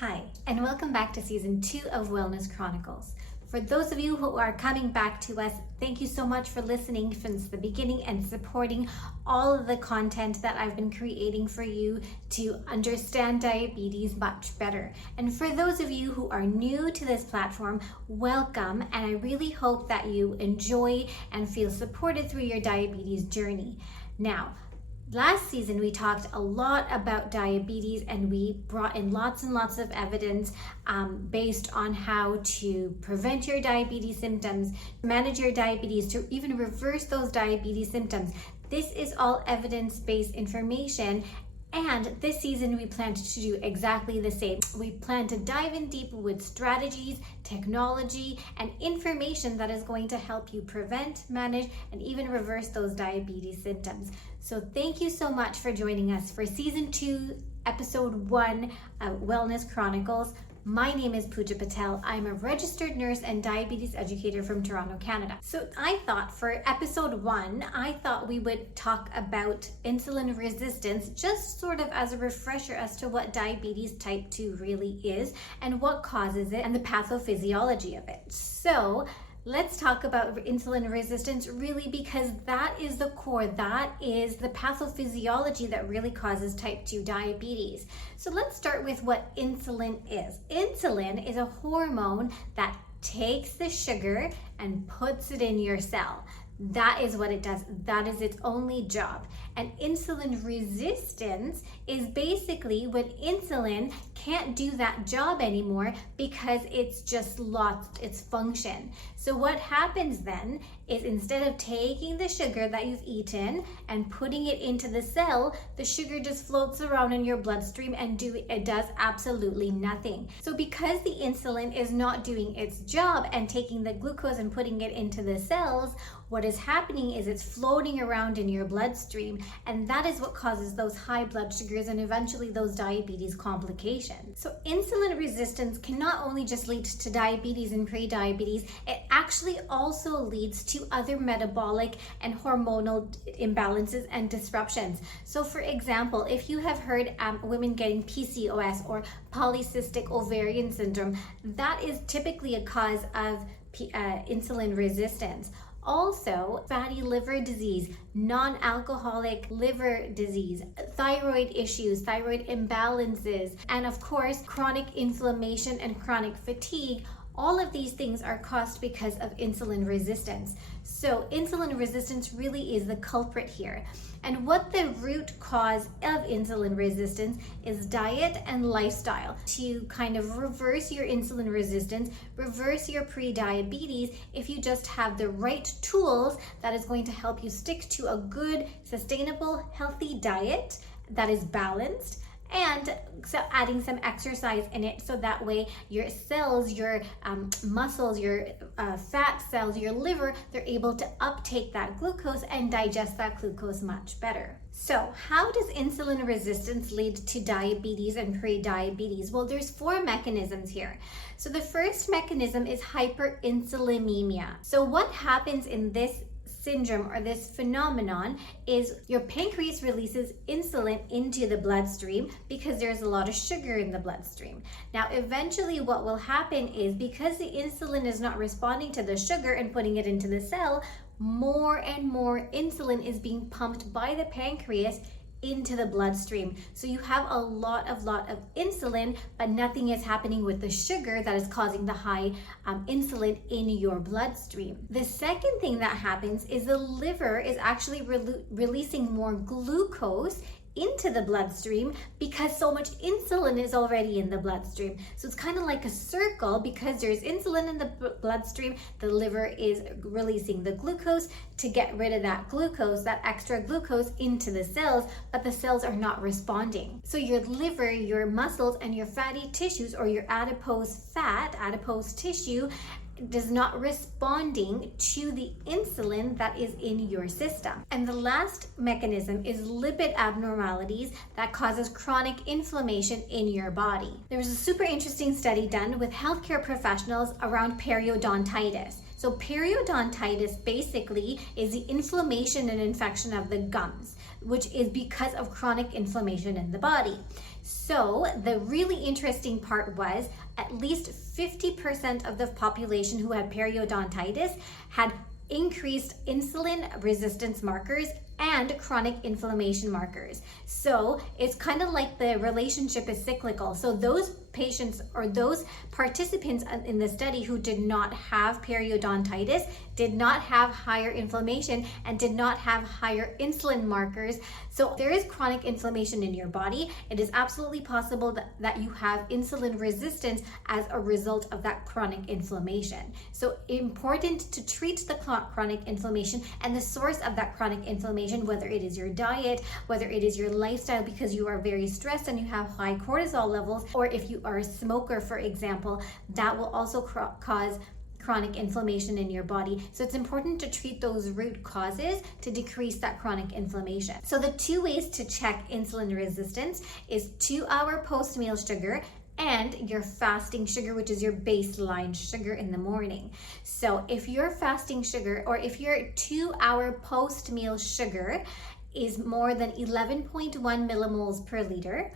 Hi, and welcome back to season 2 of Wellness Chronicles. For those of you who are coming back to us, thank you so much for listening since the beginning and supporting all of the content that I've been creating for you to understand diabetes much better. And for those of you who are new to this platform, welcome, and I really hope that you enjoy and feel supported through your diabetes journey. Now, last season, we talked a lot about diabetes and we brought in lots and lots of evidence based on how to prevent your diabetes symptoms, manage your diabetes, to even reverse those diabetes symptoms. This is all evidence-based information. And this season, we plan to do exactly the same. We plan to dive in deep with strategies, technology, and information that is going to help you prevent, manage, and even reverse those diabetes symptoms. So thank you so much for joining us for season 2, episode 1 of Wellness Chronicles. My name is Pooja Patel. I'm a registered nurse and diabetes educator from Toronto, Canada. So I thought for episode 1, we would talk about insulin resistance, just sort of as a refresher as to what diabetes type 2 really is and what causes it and the pathophysiology of it. So let's talk about insulin resistance, really, because that is the core, that is the pathophysiology that really causes type 2 diabetes. So let's start with what insulin is. Insulin is a hormone that takes the sugar and puts it in your cell. That is what it does. That is its only job. And insulin resistance is basically when insulin can't do that job anymore because it's just lost its function. So what happens then is instead of taking the sugar that you've eaten and putting it into the cell, the sugar just floats around in your bloodstream and it does absolutely nothing. So because the insulin is not doing its job and taking the glucose and putting it into the cells, what is happening is it's floating around in your bloodstream, and that is what causes those high blood sugars and eventually those diabetes complications. So insulin resistance can not only just lead to diabetes and pre-diabetes, it actually also leads to other metabolic and hormonal imbalances and disruptions. So for example, if you have heard women getting PCOS or polycystic ovarian syndrome, that is typically a cause of insulin resistance. Also, fatty liver disease, non-alcoholic liver disease, thyroid issues, thyroid imbalances, and of course, chronic inflammation and chronic fatigue. All of these things are caused because of insulin resistance. So insulin resistance really is the culprit here. And what the root cause of insulin resistance is diet and lifestyle. To kind of reverse your insulin resistance, reverse your pre-diabetes, if you just have the right tools that is going to help you stick to a good, sustainable, healthy diet that is balanced, and so adding some exercise in it so that way your cells, your muscles, your fat cells, your liver, they're able to uptake that glucose and digest that glucose much better. So how does insulin resistance lead to diabetes and pre-diabetes? Well, there's 4 mechanisms here. So the first mechanism is hyperinsulinemia. So what happens in this syndrome or this phenomenon is your pancreas releases insulin into the bloodstream because there's a lot of sugar in the bloodstream. Now, eventually what will happen is because the insulin is not responding to the sugar and putting it into the cell, more and more insulin is being pumped by the pancreas into the bloodstream. So you have a lot of insulin, but nothing is happening with the sugar that is causing the high insulin in your bloodstream. The second thing that happens is the liver is actually releasing more glucose into the bloodstream because so much insulin is already in the bloodstream. So it's kind of like a circle. Because there's insulin in the bloodstream, the liver is releasing the glucose to get rid of that glucose, that extra glucose, into the cells, but the cells are not responding. So your liver, your muscles, and your fatty tissues, or your adipose fat, adipose tissue, does not responding to the insulin that is in your system. And the last mechanism is lipid abnormalities that causes chronic inflammation in your body. There was a super interesting study done with healthcare professionals around periodontitis. So periodontitis basically is the inflammation and infection of the gums, which is because of chronic inflammation in the body. So the really interesting part was at least 50% of the population who had periodontitis had increased insulin resistance markers and chronic inflammation markers. So it's kind of like the relationship is cyclical. So those patients or those participants in the study who did not have periodontitis did not have higher inflammation and did not have higher insulin markers. So there is chronic inflammation in your body. It is absolutely possible that you have insulin resistance as a result of that chronic inflammation. So important to treat the chronic inflammation and the source of that chronic inflammation, whether it is your diet, whether it is your lifestyle because you are very stressed and you have high cortisol levels, or if you are a smoker, for example, that will also cause chronic inflammation in your body. So it's important to treat those root causes to decrease that chronic inflammation. So the two ways to check insulin resistance is 2-hour post-meal sugar and your fasting sugar, which is your baseline sugar in the morning. So if your fasting sugar or if your 2-hour post-meal sugar is more than 11.1 millimoles per liter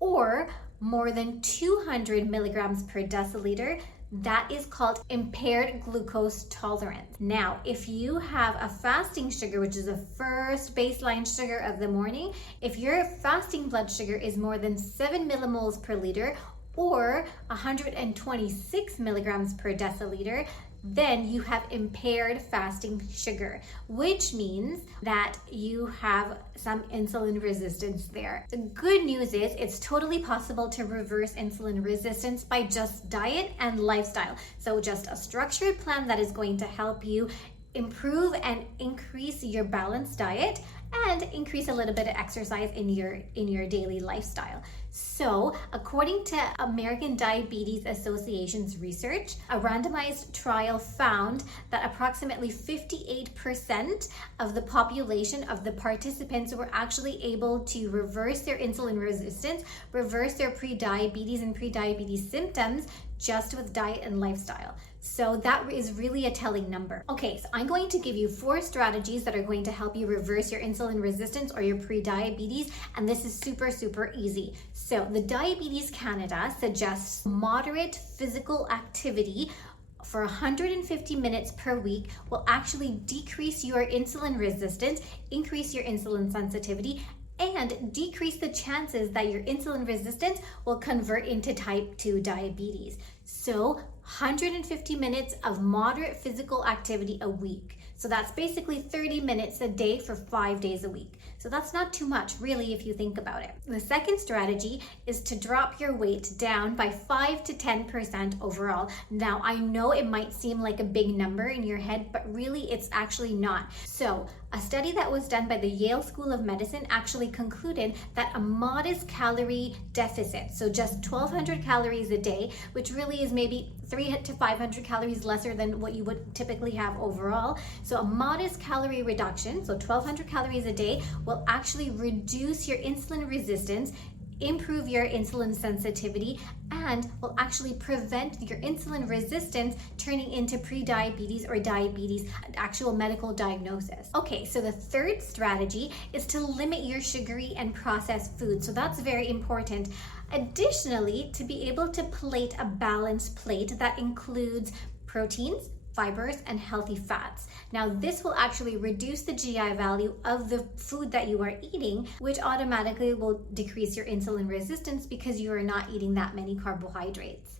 or more than 200 milligrams per deciliter, that is called impaired glucose tolerance. Now, if you have a fasting sugar, which is the first baseline sugar of the morning, if your fasting blood sugar is more than 7 millimoles per liter or 126 milligrams per deciliter, then you have impaired fasting sugar, which means that you have some insulin resistance there. The good news is it's totally possible to reverse insulin resistance by just diet and lifestyle. So just a structured plan that is going to help you improve and increase your balanced diet and increase a little bit of exercise in your daily lifestyle. So, according to American Diabetes Association's research, a randomized trial found that approximately 58% of the population of the participants were actually able to reverse their insulin resistance, reverse their prediabetes and prediabetes symptoms just with diet and lifestyle. So that is really a telling number. Okay, so I'm going to give you 4 strategies that are going to help you reverse your insulin resistance or your prediabetes, and this is super, super easy. So the Diabetes Canada suggests moderate physical activity for 150 minutes per week will actually decrease your insulin resistance, increase your insulin sensitivity, and decrease the chances that your insulin resistance will convert into type 2 diabetes. So 150 minutes of moderate physical activity a week. So that's basically 30 minutes a day for 5 days a week. So that's not too much, really, if you think about it. The second strategy is to drop your weight down by 5 to 10% overall. Now, I know it might seem like a big number in your head, but really it's actually not. So a study that was done by the Yale School of Medicine actually concluded that a modest calorie deficit, so just 1,200 calories a day, which really is maybe 300 to 500 calories lesser than what you would typically have overall. So a modest calorie reduction, so 1,200 calories a day, will actually reduce your insulin resistance, improve your insulin sensitivity, and will actually prevent your insulin resistance turning into prediabetes or diabetes, actual medical diagnosis. Okay, so the third strategy is to limit your sugary and processed food. So that's very important. Additionally, to be able to plate a balanced plate that includes proteins, fibers, and healthy fats. Now, this will actually reduce the GI value of the food that you are eating, which automatically will decrease your insulin resistance because you are not eating that many carbohydrates.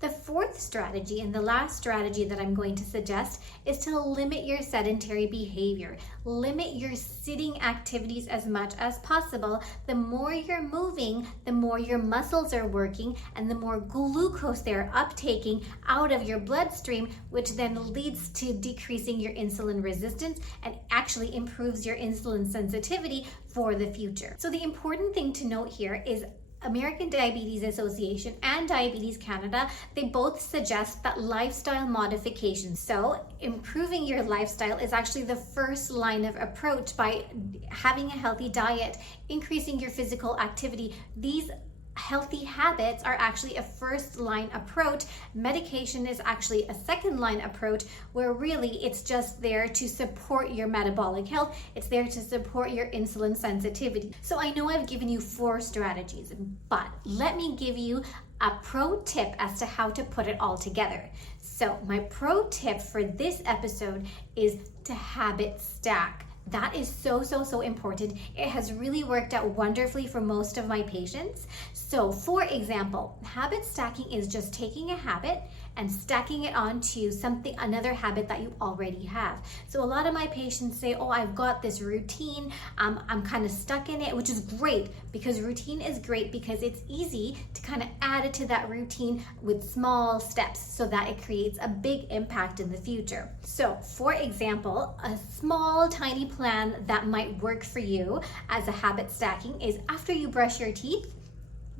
The fourth strategy and the last strategy that I'm going to suggest is to limit your sedentary behavior. Limit your sitting activities as much as possible. The more you're moving, the more your muscles are working and the more glucose they're uptaking out of your bloodstream, which then leads to decreasing your insulin resistance and actually improves your insulin sensitivity for the future. So the important thing to note here is American Diabetes Association and Diabetes Canada, they both suggest that lifestyle modifications. So improving your lifestyle is actually the first line of approach by having a healthy diet, increasing your physical activity. These healthy habits are actually a first line approach. Medication is actually a second line approach, where really it's just there to support your metabolic health. It's there to support your insulin sensitivity. So I know I've given you 4 strategies, but let me give you a pro tip as to how to put it all together. So my pro tip for this episode is to habit stack. That is so important. It has really worked out wonderfully for most of my patients. So for example, habit stacking is just taking a habit and stacking it onto another habit that you already have. So a lot of my patients say, oh, I've got this routine, I'm kind of stuck in it, which is great, because routine is great because it's easy to kind of add it to that routine with small steps so that it creates a big impact in the future. So for example, a small tiny plan that might work for you as a habit stacking is, after you brush your teeth,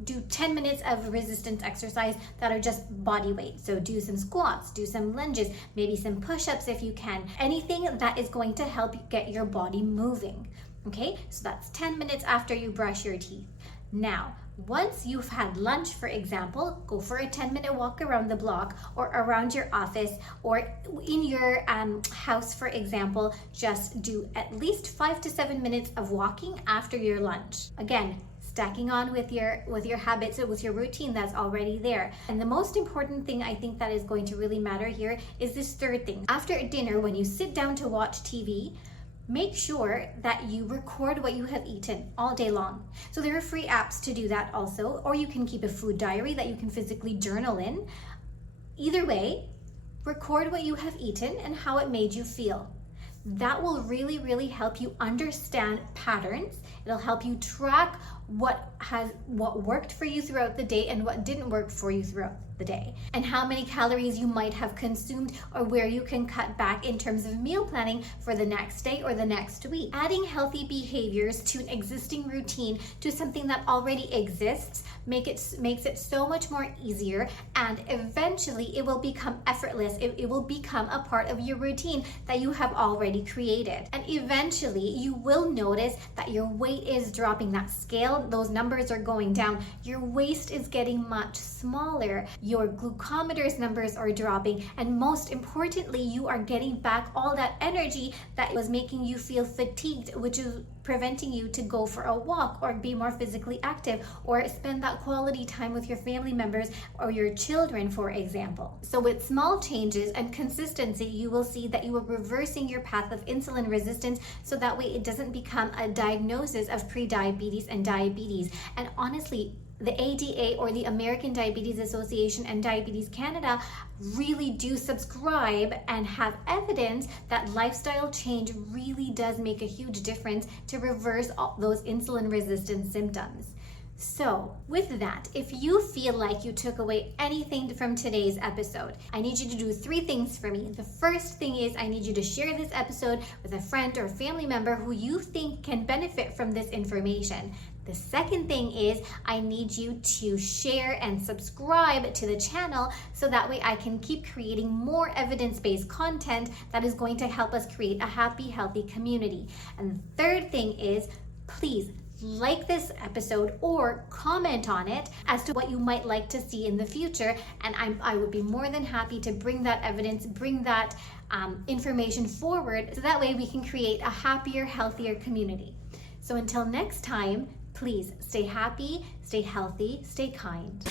do 10 minutes of resistance exercise that are just body weight. So do some squats, do some lunges, maybe some push-ups if you can. Anything that is going to help you get your body moving. Okay, so that's 10 minutes after you brush your teeth. Now, once you've had lunch, for example, go for a 10-minute walk around the block or around your office or in your house, for example. Just do at least 5 to 7 minutes of walking after your lunch. Again, stacking on with your habits, with your routine that's already there. And the most important thing I think that is going to really matter here is this third thing. After dinner, when you sit down to watch TV, make sure that you record what you have eaten all day long. So there are free apps to do that also, or you can keep a food diary that you can physically journal in. Either way, record what you have eaten and how it made you feel. That will really help you understand patterns. It'll help you track what worked for you throughout the day and what didn't work for you throughout the day, and how many calories you might have consumed, or where you can cut back in terms of meal planning for the next day or the next week. Adding healthy behaviors to an existing routine, to something that already exists, makes it so much more easier, and eventually it will become effortless. It will become a part of your routine that you have already created. And eventually you will notice that your weight is dropping, that scale, those numbers are going down, your waist is getting much smaller, your glucometers numbers are dropping, and most importantly, you are getting back all that energy that was making you feel fatigued, which is preventing you to go for a walk or be more physically active or spend that quality time with your family members or your children, for example. So with small changes and consistency, you will see that you are reversing your path of insulin resistance, so that way it doesn't become a diagnosis of pre-diabetes and diabetes. And honestly, the ADA, or the American Diabetes Association, and Diabetes Canada really do subscribe and have evidence that lifestyle change really does make a huge difference to reverse all those insulin resistant symptoms. So with that, if you feel like you took away anything from today's episode, I need you to do 3 things for me. The first thing is, I need you to share this episode with a friend or family member who you think can benefit from this information. The second thing is, I need you to share and subscribe to the channel, so that way I can keep creating more evidence-based content that is going to help us create a happy, healthy community. And the third thing is, please like this episode or comment on it as to what you might like to see in the future, and I would be more than happy to bring that evidence, bring that information forward, so that way we can create a happier, healthier community. So until next time, please stay happy, stay healthy, stay kind.